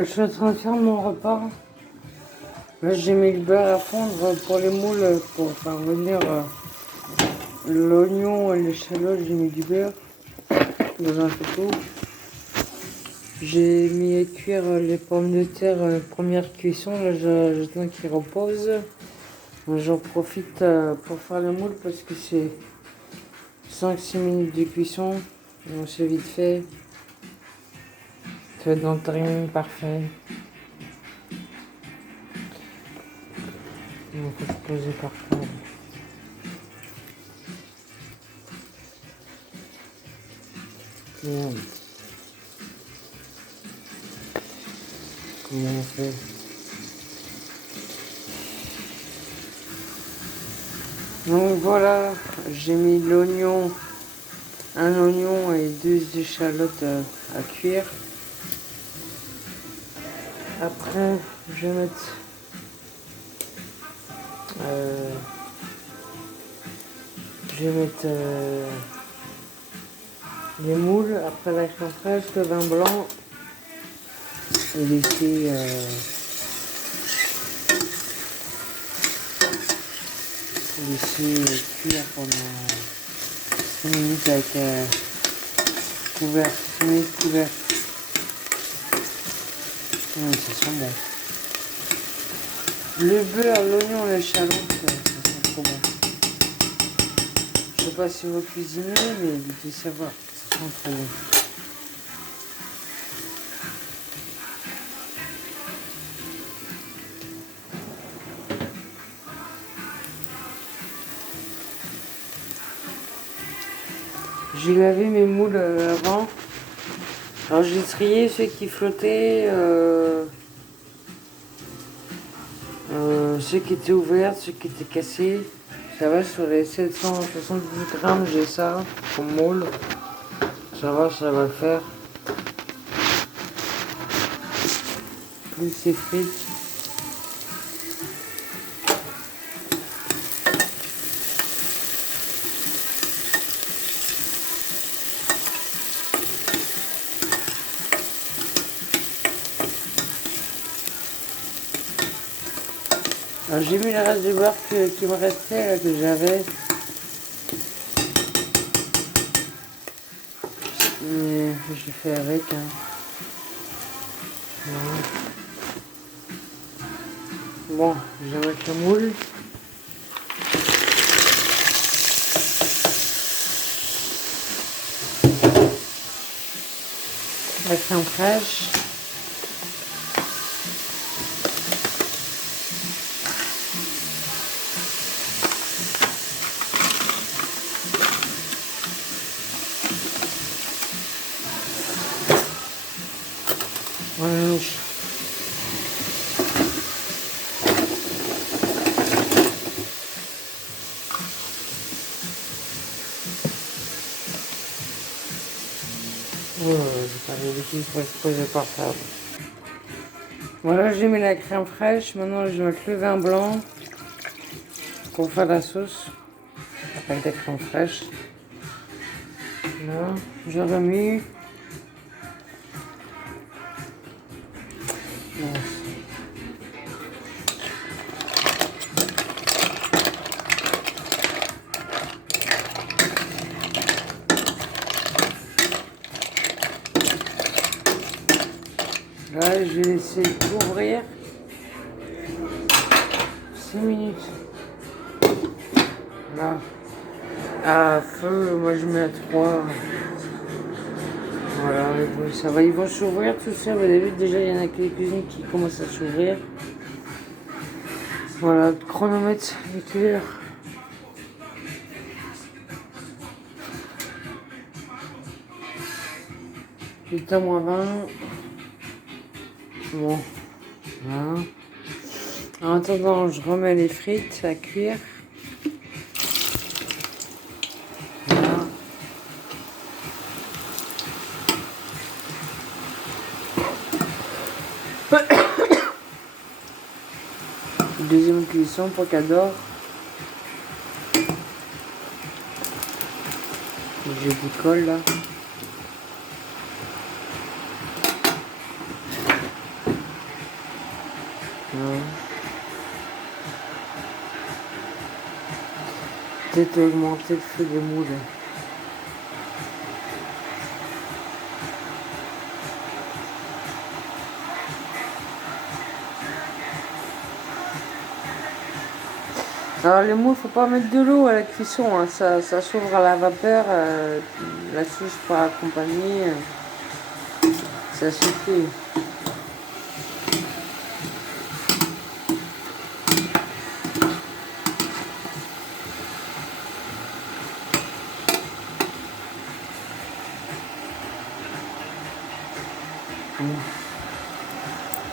Je suis en train de faire mon repas. Là, j'ai mis le beurre à fondre pour les moules pour faire venir l'oignon et l'échalote. J'ai mis du beurre dans un couteau. J'ai mis à cuire les pommes de terre première cuisson. Là, j'attends qu'ils reposent. J'en profite pour faire les moules parce que c'est 5-6 minutes de cuisson. Donc c'est vite fait. C'est dans le timing parfait. Il faut se poser par contre. Merde. Comment on fait? Donc voilà, j'ai mis l'oignon, un oignon et 2 échalotes à cuire. Après, je vais mettre les moules, après la crème fraîche, le vin blanc et laisser cuire pendant 5 minutes avec couvert, 5 minutes couvert. Ça sent bon. Le beurre, l'oignon, l'échalote, ça sent trop bon. Je sais pas si vous cuisinez, mais vous devez savoir, ça sent trop bon. J'ai lavé mes moules avant. Alors j'ai trié ceux qui flottaient, ceux qui étaient ouverts, ceux qui étaient cassés. Ça va, sur les 770 grammes, j'ai ça comme moule. Ça va le faire. Plus c'est frites. Alors j'ai mis le reste du beurre qui me restait, là, que j'avais. Mais j'ai fait avec. Hein. Voilà. Bon, je vais mettre le moule. La crème fraîche. Voilà, j'ai mis la crème fraîche. Maintenant, je vais mettre le vin blanc pour faire la sauce avec la crème fraîche. Là, je remis. Là, je vais laisser couvrir 6 minutes. Là, à feu, moi je mets à 3. Voilà, ça va, ils vont s'ouvrir tout ça. Vous avez vu, déjà, il y en a quelques-unes qui commencent à s'ouvrir. Voilà, le chronomètre est clair. Putain, moins 20. Bon, voilà. En attendant, je remets les frites à cuire. Voilà. Deuxième cuisson pour qu'elle dort. J'ai du col là. peut-être augmenter le feu des moules. Alors les moules, faut pas mettre de l'eau à la cuisson, hein. Ça s'ouvre à la vapeur, la sauce pour accompagner, ça suffit.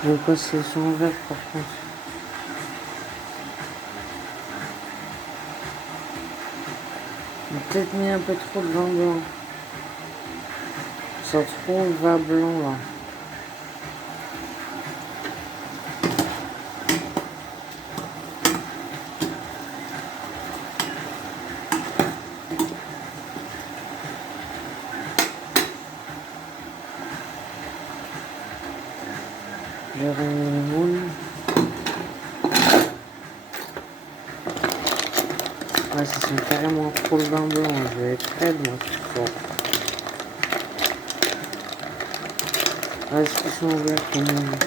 Je vais passer son verre par contre. J'ai peut-être mis un peu trop de vin blanc. Ça trouve vin blanc là. J'ai remis les moules. Ouais, ça sent carrément trop le vin blanc. Je vais être raide moi ce soir. Ah, est-ce qu'ils sont ouverts les moules?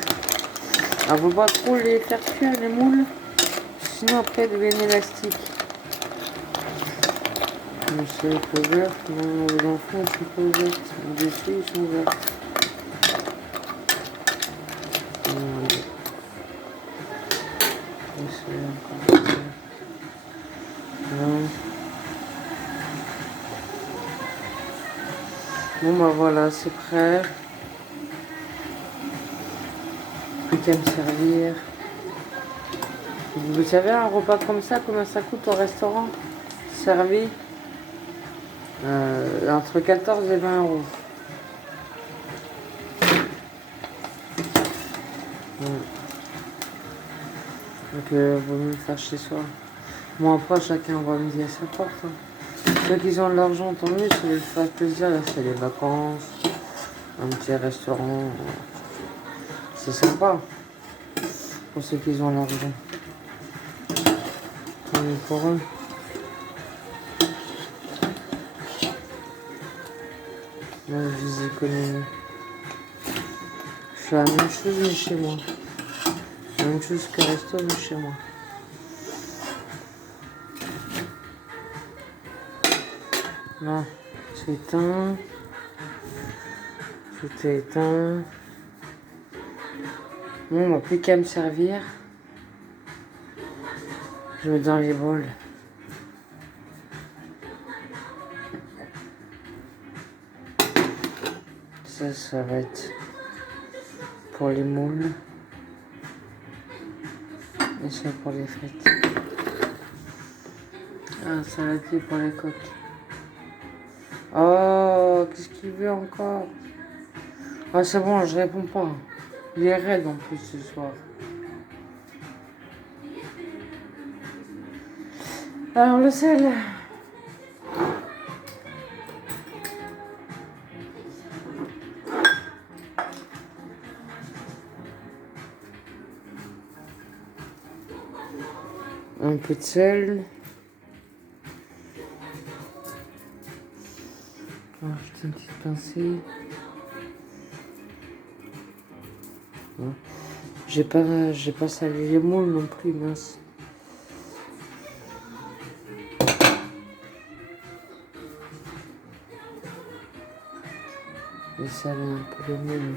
Ah, faut pas trop les faire cuire les moules. Sinon après elles deviennent élastiques. Donc c'est ouvert. Non, les enfants ils sont pas ouverts. Les dessus ils sont ouverts. Bon bah voilà, c'est prêt. Plus qu'à me servir. Vous savez, un repas comme ça, combien ça coûte au restaurant? Servi entre 14 et 20 euros. Donc vaut mieux le faire chez soi. Bon après chacun va midi à sa porte. Hein. Ceux qui ont de l'argent, tant mieux, ça les fait plaisir, là c'est les vacances, un petit restaurant. C'est sympa pour ceux qui ont l'argent. Tant mieux pour eux. Moi je les économies. Je fais la même chose mais chez moi. La même chose que resto mais chez moi. Là, c'est éteint. Tout est éteint. Bon, on n'a plus qu'à me servir. Je mets dans les bols. Ça va être pour les moules. Et ça pour les frites. Ah, saladier pour les coques. Oh, qu'est-ce qu'il veut encore? Ah, c'est bon, je réponds pas. Il est raide en plus ce soir. Alors, le sel. Un peu de sel. Rajouter une petite pincée. J'ai pas salé les moules non plus, mince. J'ai salé un peu les moules.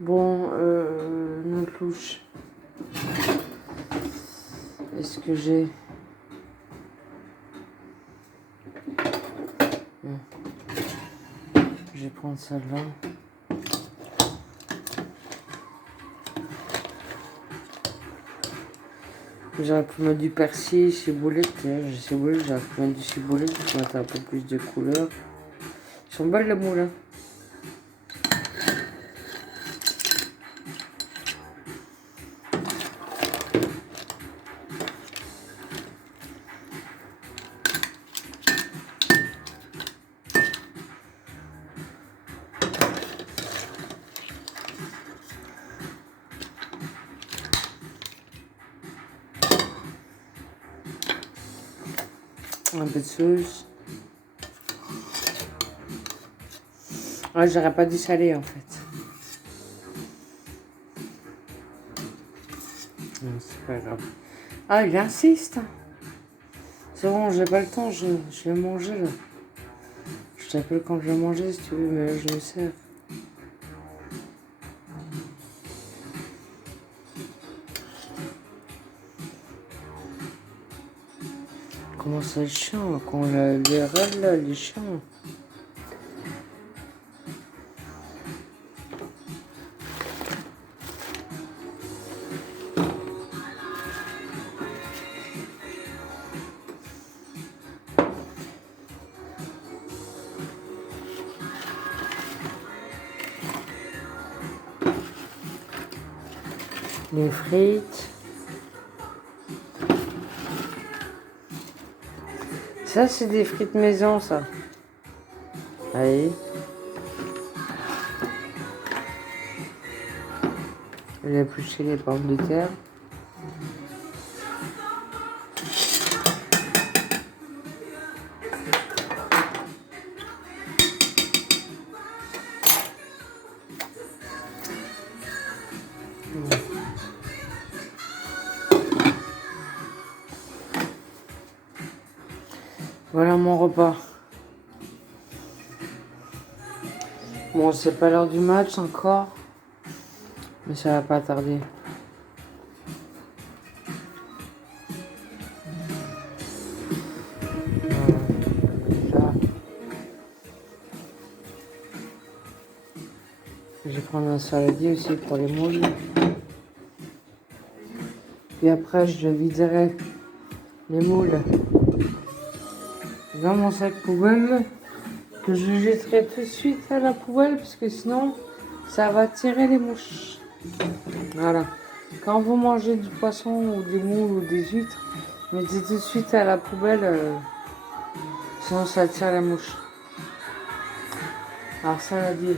Bon, notre louche. Est-ce que j'ai... Je vais prendre celle-là. J'aurais pu mettre du persil, ciboulette. J'ai ciboulette, j'aurais pu mettre du ciboulette pour mettre un peu plus de couleur. Ils sont belles les moules. Hein. Un peu de sauce. Ouais, j'aurais pas dû saler en fait. Non, c'est pas grave. Ah, il insiste. C'est bon, j'ai pas le temps, je vais manger là. Je t'appelle quand je vais manger si tu veux, mais là, je me sers. Comment ça, le chien, quand les rêves là, les chiens. Les frites. Ça, c'est des frites maison, ça. Allez. J'ai épluché les pommes de terre. Voilà mon repas. Bon, c'est pas l'heure du match encore, mais ça va pas tarder. Voilà. Je vais prendre un saladier aussi pour les moules. Puis après, je viderai les moules dans mon sac poubelle que je jetterai tout de suite à la poubelle parce que sinon, ça va tirer les mouches. Voilà. Quand vous mangez du poisson ou des moules ou des huîtres, mettez tout de suite à la poubelle, sinon ça tire les mouches. Alors saladier.